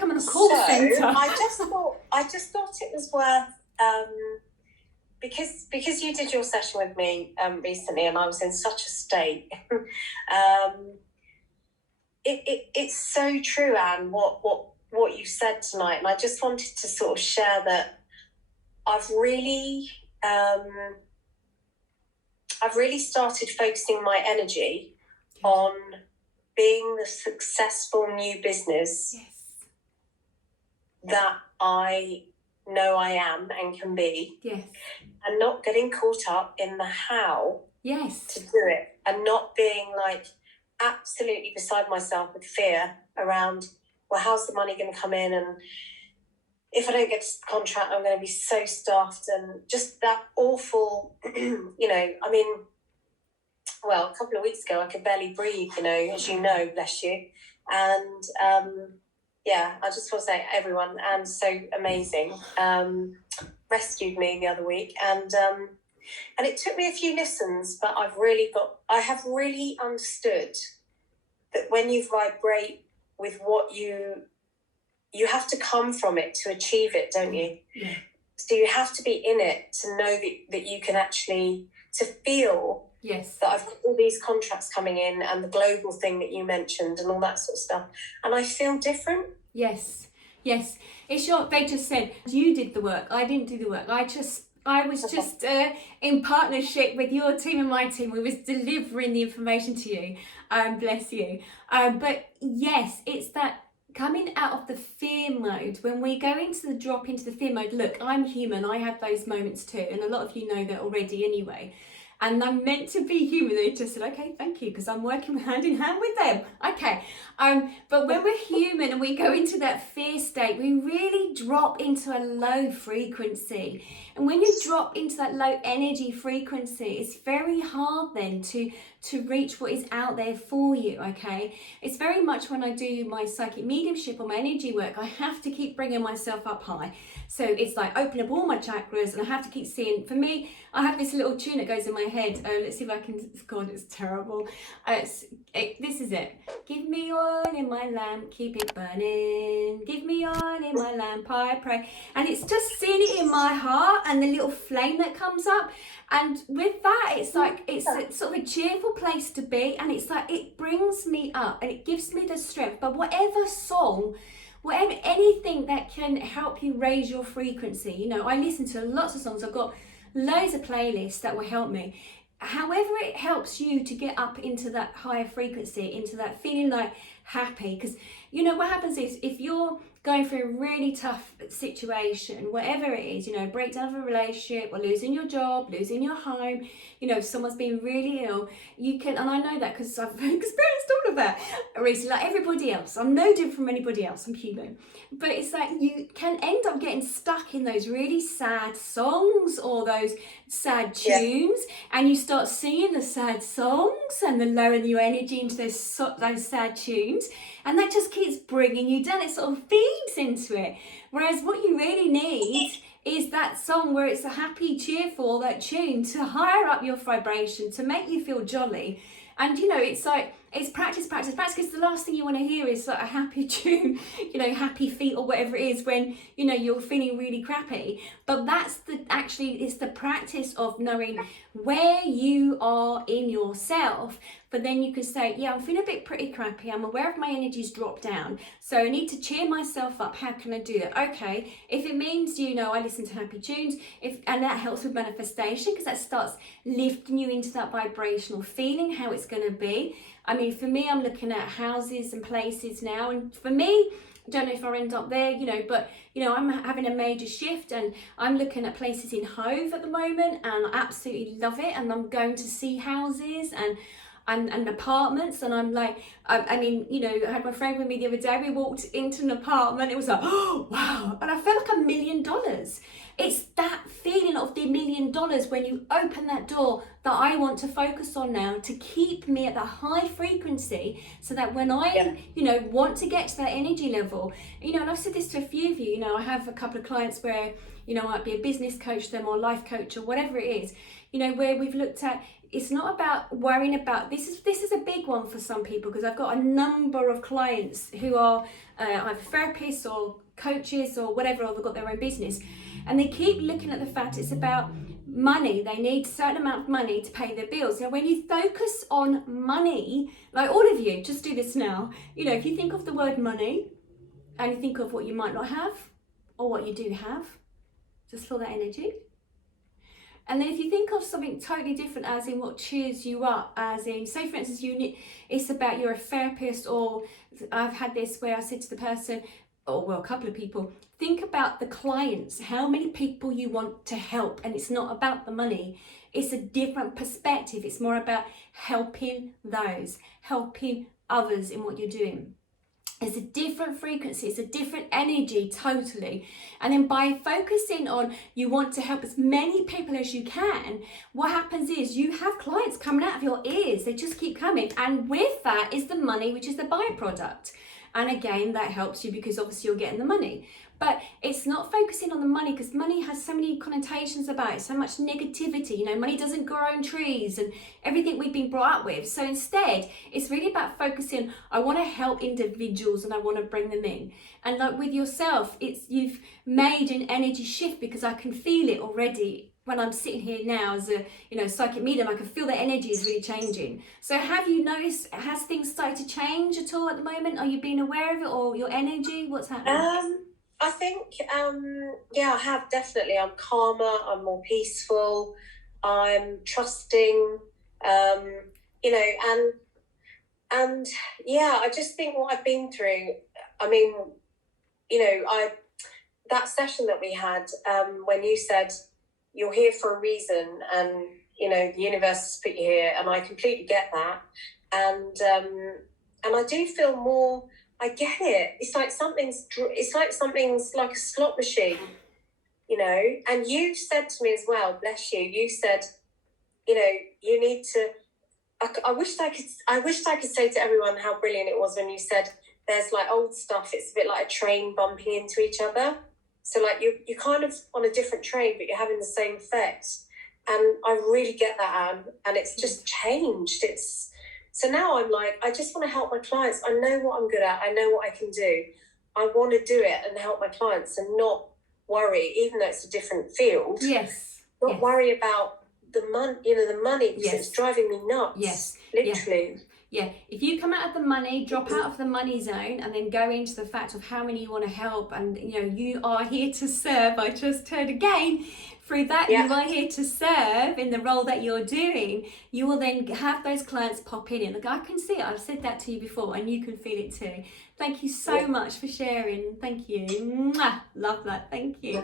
like I'm in a call centre. I just thought it was worth, because you did your session with me recently, and I was in such a state. It's so true, Anne, what you said tonight, and I just wanted to sort of share that I've really started focusing my energy on being the successful new business that I know I am and can be. Yes. And not getting caught up in the how to do it, and not being like absolutely beside myself with fear around, well, how's the money going to come in, and if I don't get the contract, I'm going to be so stuffed, and just that awful, I mean, well, a couple of weeks ago, I could barely breathe, as you know, bless you. And I just want to say, everyone, Anne's so amazing, rescued me the other week. And it took me a few listens, but I have really understood that when you vibrate with what you have to come from it to achieve it, don't you? Yeah. So you have to be in it to know that you can actually, to feel that I've got all these contracts coming in, and the global thing that you mentioned and all that sort of stuff. And I feel different. Yes. It's they just said, you did the work. I didn't do the work. I was just in partnership with your team and my team. We was delivering the information to you. Bless you. But yes, it's that coming out of the fear mode. When we go into the drop into the fear mode, look, I'm human. I have those moments too. And a lot of you know that already anyway. And I'm meant to be human. They just said, okay, thank you, because I'm working hand in hand with them. Okay. But when we're human and we go into that fear state, we really drop into a low frequency. And when you drop into that low energy frequency, it's very hard then to reach what is out there for you, okay? It's very much when I do my psychic mediumship or my energy work, I have to keep bringing myself up high. So it's like open up all my chakras, and I have to keep seeing. For me, I have this little tune that goes in my head. Let's see if I can. God, it's terrible. This is it. Give me oil in my lamp, keep it burning. Give me oil in my lamp, I pray. And it's just seeing it in my heart and the little flame that comes up. And with that, it's like, it's a, sort of a cheerful place to be. And it's like, it brings me up and it gives me the strength. But whatever song, whatever, anything that can help you raise your frequency. I listen to lots of songs. I've got loads of playlists that will help me. However it helps you to get up into that higher frequency, into that feeling like happy. Because what happens is, if you're going through a really tough situation, whatever it is, breakdown of a relationship, or losing your job, losing your home, if someone's been really ill, you can, and I know that because I've experienced all of that recently, like everybody else. I'm no different from anybody else, I'm human. But it's like you can end up getting stuck in those really sad songs or those sad tunes, and you start singing the sad songs and lowering your energy into those sad tunes, and that just keeps bringing you down. It sort of feeds into it. Whereas what you really need is that song where it's a happy, cheerful, that tune to higher up your vibration, to make you feel jolly. And it's like, it's practice, because the last thing you want to hear is like a happy tune, happy feet or whatever it is when, you're feeling really crappy. But that's it's the practice of knowing where you are in yourself. But then you can say, yeah, I'm feeling a bit pretty crappy. I'm aware of my energy's dropped down. So I need to cheer myself up. How can I do that? Okay, if it means, I listen to happy tunes, and that helps with manifestation, because that starts lifting you into that vibrational feeling, how it's going to be. I mean, for me, I'm looking at houses and places now. And for me, I don't know if I'll end up there, but, I'm having a major shift, and I'm looking at places in Hove at the moment, and I absolutely love it. And I'm going to see houses and apartments, and I'm like, I had my friend with me the other day. We walked into an apartment. It was like, oh wow, and I felt like $1 million. It's that feeling of the $1 million when you open that door that I want to focus on now, to keep me at the high frequency, so that when I want to get to that energy level, and I've said this to a few of you, I have a couple of clients where I might be a business coach to them, or life coach, or whatever it is, where we've looked at it's not about worrying about, this is a big one for some people, because I've got a number of clients who are either therapists or coaches or whatever, or they've got their own business, and they keep looking at the fact it's about money. They need a certain amount of money to pay their bills. Now when you focus on money, like all of you, just do this now, you know, if you think of the word money and you think of what you might not have or what you do have, just feel that energy. And then if you think of something totally different, as in what cheers you up, as in, say for instance, it's about you're a therapist, or I've had this where I said to the person, or well, a couple of people, think about the clients, how many people you want to help. And it's not about the money. It's a different perspective. It's more about helping those, helping others in what you're doing. It's a different frequency, it's a different energy, totally. And then by focusing on you want to help as many people as you can, what happens is you have clients coming out of your ears. They just keep coming. And with that is the money, which is the byproduct. And again, that helps you because obviously you're getting the money. But it's not focusing on the money, because money has so many connotations about it, so much negativity. You know, money doesn't grow on trees and everything we've been brought up with. So instead, it's really about focusing, I want to help individuals and I want to bring them in. And like with yourself, you've made an energy shift, because I can feel it already. When I'm sitting here now as a psychic medium, I can feel the energy is really changing. So have you noticed, has things started to change at all at the moment? Are you being aware of it, or your energy? What's happening? I think, I have, definitely. I'm calmer, I'm more peaceful, I'm trusting, and I just think what I've been through, I mean, that session that we had, when you said, you're here for a reason, and, the universe has put you here, and I completely get that. And I do feel more, I get it. It's like something's like a slot machine, And you said to me as well, bless you. You said, you need to. I wished I could say to everyone how brilliant it was when you said there's like old stuff. It's a bit like a train bumping into each other. So like you're kind of on a different train, but you're having the same effect. And I really get that, Anne. And it's just changed. So now I'm like, I just want to help my clients. I know what I'm good at. I know what I can do. I want to do it and help my clients and not worry, even though it's a different field. Yes. Not worry about the money, because it's driving me nuts. Yes. Literally. Yeah. If you come out of the money, drop out of the money zone, and then go into the fact of how many you want to help, and you are here to serve. I just heard again. Through that, you are here to serve in the role that you're doing. You will then have those clients pop in. Look, I can see it. I've said that to you before, and you can feel it too. Thank you so much for sharing. Thank you. Mwah. Love that. Thank you.